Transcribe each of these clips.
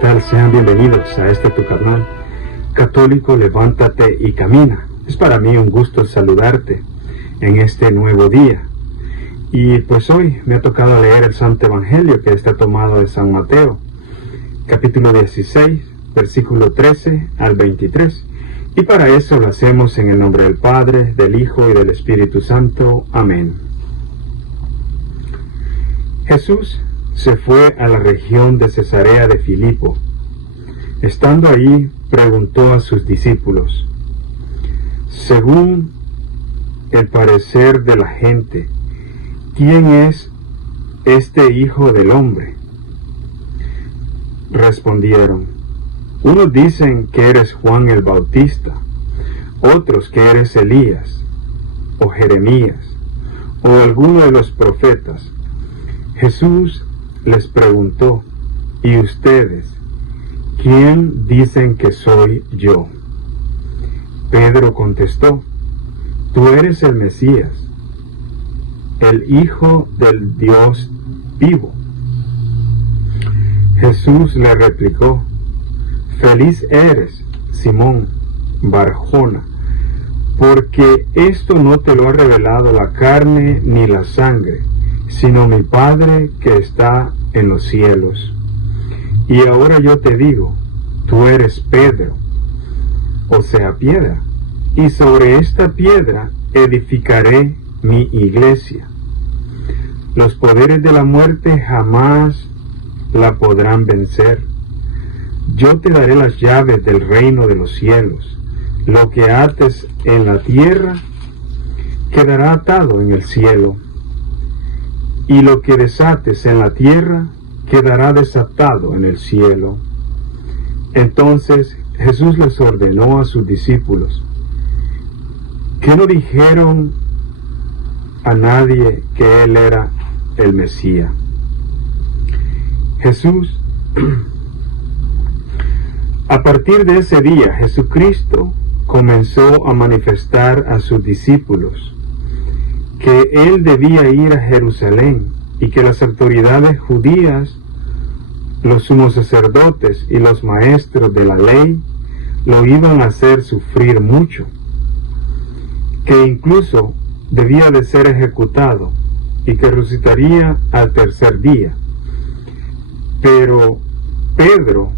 tal? Sean bienvenidos a este tu canal Católico Levántate y Camina. Es para mí un gusto saludarte en este nuevo día. Y pues hoy me ha tocado leer el Santo Evangelio que está tomado de San Mateo, capítulo 16, versículo 13 al 23. Y para eso lo hacemos en el nombre del Padre, del Hijo y del Espíritu Santo. Amén. Jesús se fue a la región de Cesarea de Filipo. Estando allí, preguntó a sus discípulos: según el parecer de la gente, ¿quién es este Hijo del Hombre? Respondieron: unos dicen que eres Juan el Bautista, otros que eres Elías, o Jeremías, o alguno de los profetas. Jesús les preguntó: ¿y ustedes, quién dicen que soy yo? Pedro contestó: tú eres el Mesías, el Hijo del Dios vivo. Jesús le replicó: feliz eres, Simón Barjona, porque esto no te lo ha revelado la carne ni la sangre, sino mi Padre que está en los cielos. Y ahora yo te digo, tú eres Pedro, o sea, piedra, y sobre esta piedra edificaré mi iglesia. Los poderes de la muerte jamás la podrán vencer. Yo te daré las llaves del reino de los cielos. Lo que ates en la tierra quedará atado en el cielo, y lo que desates en la tierra quedará desatado en el cielo. Entonces Jesús les ordenó a sus discípulos que no dijeron a nadie que Él era el Mesías. Jesús, a partir de ese día, Jesucristo comenzó a manifestar a sus discípulos que Él debía ir a Jerusalén y que las autoridades judías, los sumos sacerdotes y los maestros de la ley lo iban a hacer sufrir mucho, que incluso debía de ser ejecutado y que resucitaría al tercer día. Pero Pedro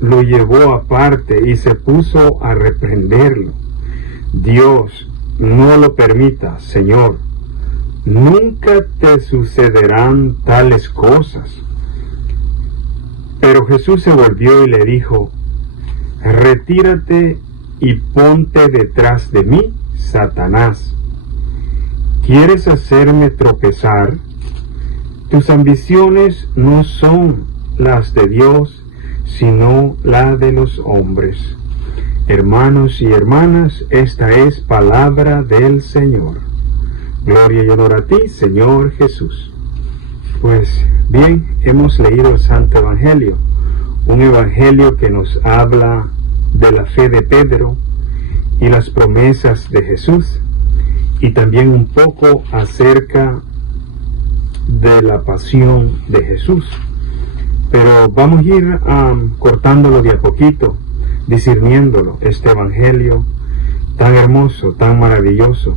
lo llevó aparte y se puso a reprenderlo. Dios, no lo permita, Señor. Nunca te sucederán tales cosas. Pero Jesús se volvió y le dijo: retírate y ponte detrás de mí, Satanás. ¿Quieres hacerme tropezar? Tus ambiciones no son las de Dios, sino las de los hombres. Hermanos y hermanas, esta es palabra del Señor. Gloria y honor a ti, Señor Jesús. Pues bien, hemos leído el Santo Evangelio, un evangelio que nos habla de la fe de Pedro y las promesas de Jesús, y también un poco acerca de la pasión de Jesús. Pero vamos a ir cortándolo de a poquito, discerniéndolo, este evangelio tan hermoso, tan maravilloso,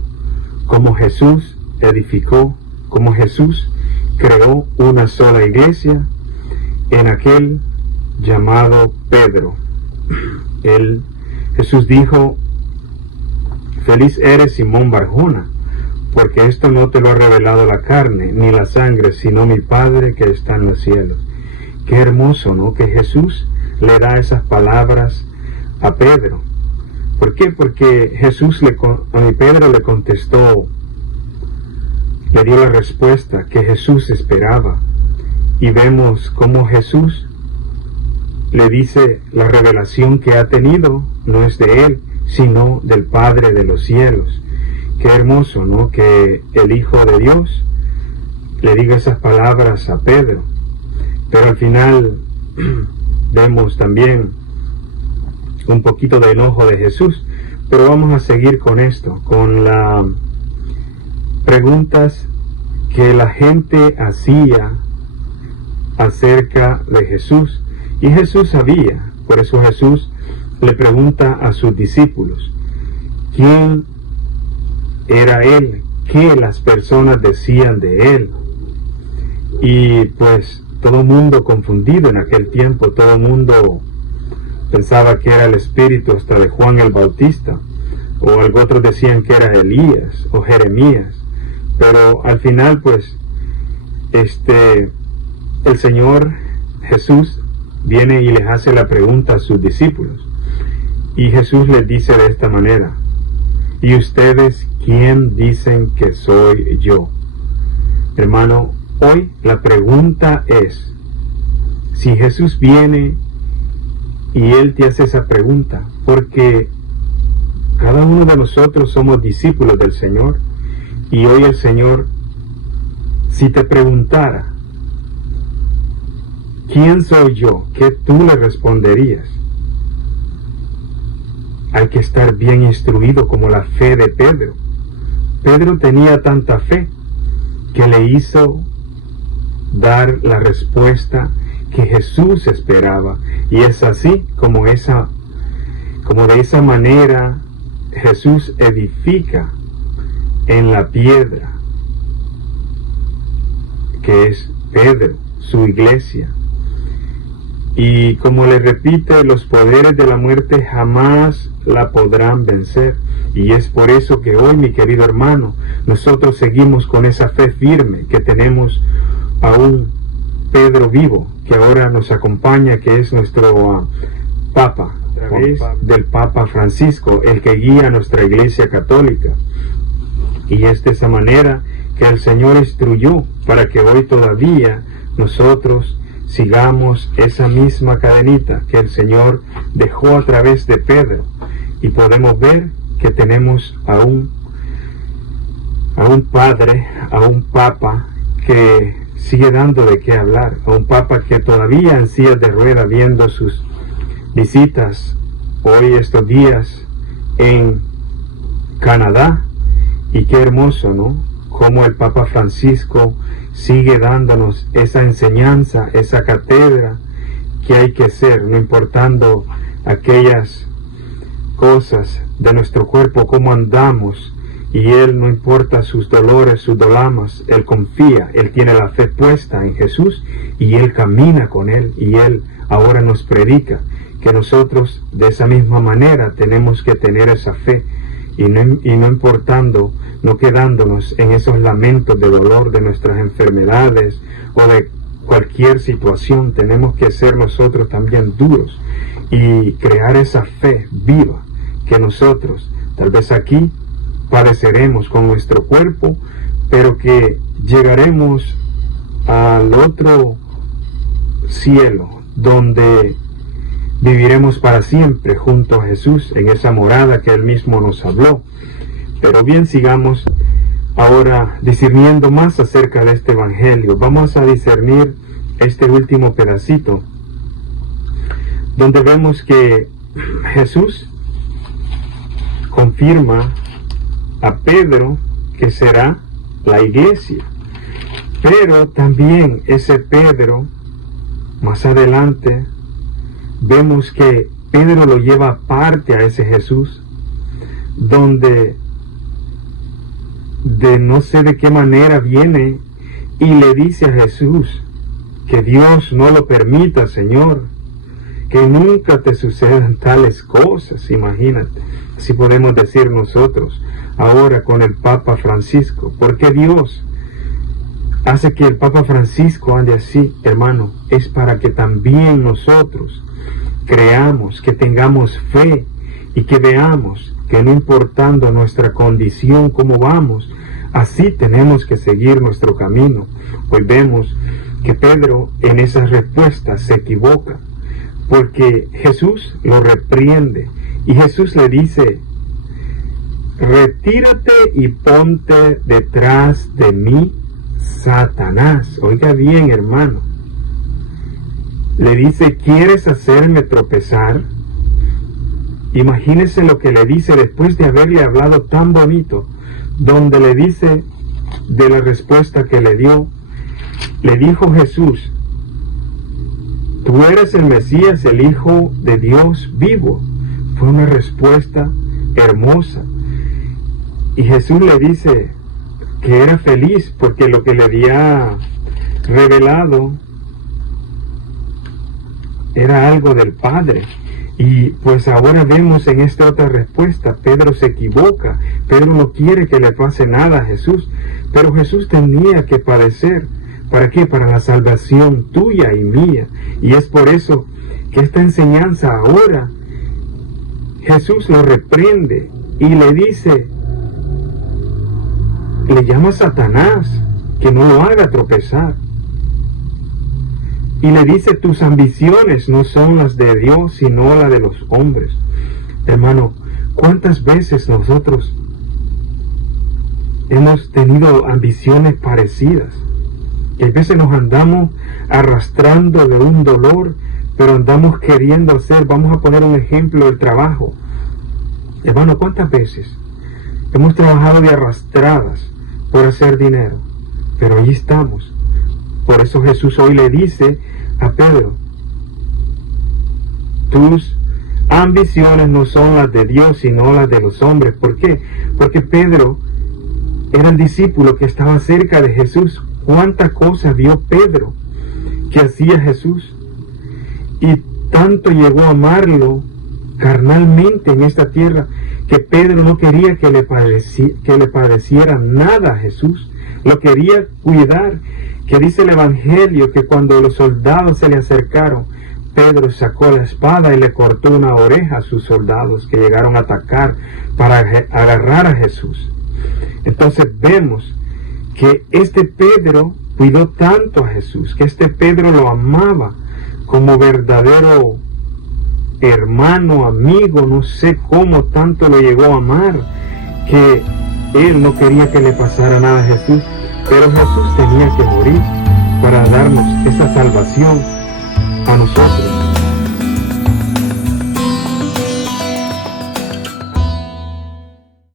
como Jesús edificó, como Jesús creó una sola iglesia en aquel llamado Pedro. Jesús dijo: feliz eres, Simón Barjona, porque esto no te lo ha revelado la carne ni la sangre, sino mi Padre que está en los cielos. Qué hermoso, ¿no?, que Jesús le da esas palabras a Pedro. ¿Por qué? Porque Jesús a Pedro le contestó, le dio la respuesta que Jesús esperaba. Y vemos cómo Jesús le dice: la revelación que ha tenido no es de él, sino del Padre de los cielos. Qué hermoso, ¿no?, que el Hijo de Dios le diga esas palabras a Pedro. Pero al final vemos también un poquito de enojo de Jesús. Pero vamos a seguir con esto, con las preguntas que la gente hacía acerca de Jesús, Y Jesús sabía, por eso Jesús le pregunta a sus discípulos, ¿quién era él? ¿Qué las personas decían de él? Y pues todo el mundo confundido en aquel tiempo, todo el mundo pensaba que era el espíritu hasta de Juan el Bautista, o otros decían que era Elías o Jeremías, pero al final pues el Señor Jesús viene y les hace la pregunta a sus discípulos, y Jesús les dice de esta manera, ¿y ustedes quién dicen que soy yo? Hermano, hoy la pregunta es, si Jesús viene y Él te hace esa pregunta, porque cada uno de nosotros somos discípulos del Señor, y hoy el Señor, si te preguntara, ¿quién soy yo?, ¿qué tú le responderías? Hay que estar bien instruido como la fe de Pedro. Pedro tenía tanta fe que le hizo dar la respuesta que Jesús esperaba, y es así como de esa manera Jesús edifica en la piedra que es Pedro, su iglesia, y como le repite, los poderes de la muerte jamás la podrán vencer. Y es por eso que hoy, mi querido hermano, nosotros seguimos con esa fe firme, que tenemos a un Pedro vivo, que ahora nos acompaña, que es nuestro Papa, a través del Papa Francisco, el que guía a nuestra Iglesia Católica. Y es de esa manera que el Señor instruyó para que hoy todavía nosotros sigamos esa misma cadenita que el Señor dejó a través de Pedro, y podemos ver que tenemos a un padre, a un papa que sigue dando de qué hablar, a un papa que todavía en sillas de rueda, viendo sus visitas hoy estos días en Canadá. Y qué hermoso, ¿no?, cómo el Papa Francisco sigue dándonos esa enseñanza, esa cátedra que hay que ser, no importando aquellas cosas de nuestro cuerpo, cómo andamos, y Él no importa sus dolores, sus dolamas, Él confía, Él tiene la fe puesta en Jesús, y Él camina con Él, y Él ahora nos predica que nosotros de esa misma manera tenemos que tener esa fe, y no importando, no quedándonos en esos lamentos de dolor de nuestras enfermedades o de cualquier situación. Tenemos que ser nosotros también duros y crear esa fe viva, que nosotros tal vez aquí padeceremos con nuestro cuerpo, pero que llegaremos al otro cielo, donde viviremos para siempre junto a Jesús en esa morada que Él mismo nos habló. Pero bien, sigamos ahora discerniendo más acerca de este Evangelio. Vamos a discernir este último pedacito, donde vemos que Jesús confirma a Pedro que será la iglesia, pero también ese Pedro, más adelante, vemos que Pedro lo lleva aparte a ese Jesús, donde de no sé de qué manera viene y le dice a Jesús que Dios no lo permita, Señor, que nunca te sucedan tales cosas. Imagínate, así podemos decir nosotros ahora con el Papa Francisco. Porque Dios hace que el Papa Francisco ande así, hermano, es para que también nosotros creamos, que tengamos fe y que veamos que no importando nuestra condición, cómo vamos, así tenemos que seguir nuestro camino. Hoy vemos que Pedro en esas respuestas se equivoca, porque Jesús lo reprende y Jesús le dice: retírate y ponte detrás de mí, Satanás. Oiga bien, hermano, le dice: ¿quieres hacerme tropezar? Imagínese lo que le dice después de haberle hablado tan bonito, donde le dice de la respuesta que le dio. Le dijo Jesús: tú eres el Mesías, el Hijo de Dios vivo. Fue una respuesta hermosa. Y Jesús le dice que era feliz porque lo que le había revelado era algo del Padre. Y pues ahora vemos en esta otra respuesta, Pedro se equivoca. Pedro no quiere que le pase nada a Jesús, pero Jesús tenía que padecer. ¿Para qué? Para la salvación tuya y mía. Y es por eso que esta enseñanza ahora, Jesús lo reprende y le dice, le llama a Satanás, que no lo haga tropezar. Y le dice, tus ambiciones no son las de Dios, sino las de los hombres. Hermano, ¿cuántas veces nosotros hemos tenido ambiciones parecidas? Que a veces nos andamos arrastrando de un dolor, pero andamos queriendo hacer, vamos a poner un ejemplo, el trabajo. Hermano, ¿cuántas veces hemos trabajado de arrastradas por hacer dinero? Pero ahí estamos. Por eso Jesús hoy le dice a Pedro, tus ambiciones no son las de Dios, sino las de los hombres. ¿Por qué? Porque Pedro era el discípulo que estaba cerca de Jesús. ¿Cuántas cosas vio Pedro que hacía Jesús? Y tanto llegó a amarlo carnalmente en esta tierra, que Pedro no quería que le padeciera nada a Jesús. Lo quería cuidar, que dice el Evangelio que cuando los soldados se le acercaron, Pedro sacó la espada y le cortó una oreja a sus soldados que llegaron a atacar para agarrar a Jesús. Entonces vemos que este Pedro cuidó tanto a Jesús, que este Pedro lo amaba como verdadero hermano, amigo, no sé cómo tanto lo llegó a amar, que él no quería que le pasara nada a Jesús, pero Jesús tenía que morir para darnos esa salvación a nosotros.